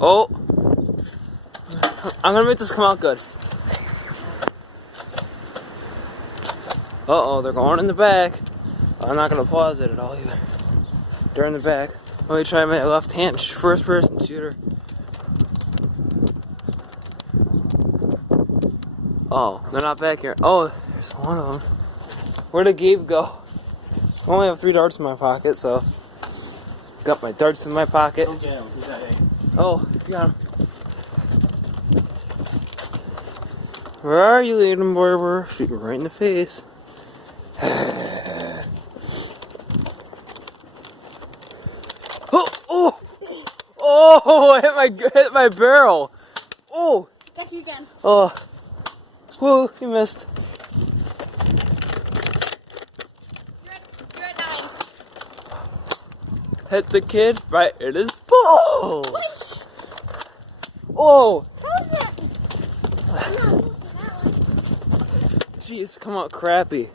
Oh, I'm gonna make this come out good. Uh-oh, they're going in the back. I'm not gonna pause it at all either. They're in the back. Let me try my left hand first person shooter. Oh, they're not back here. Oh, there's one of them. Where did Gabe go? I only have 3 darts in my pocket, so got my darts in my pocket. Don't get him. He's that egg. Oh, you got him. Where are you, Aiden Barber? Shoot you right in the face. Oh! Oh! I hit my barrel. Oh! Got you again. Oh! Whoa! You missed. You're at 9. Hit the kid right in his balls. What? Oh! How's that? I'm not close to that one. Jeez, come out crappy.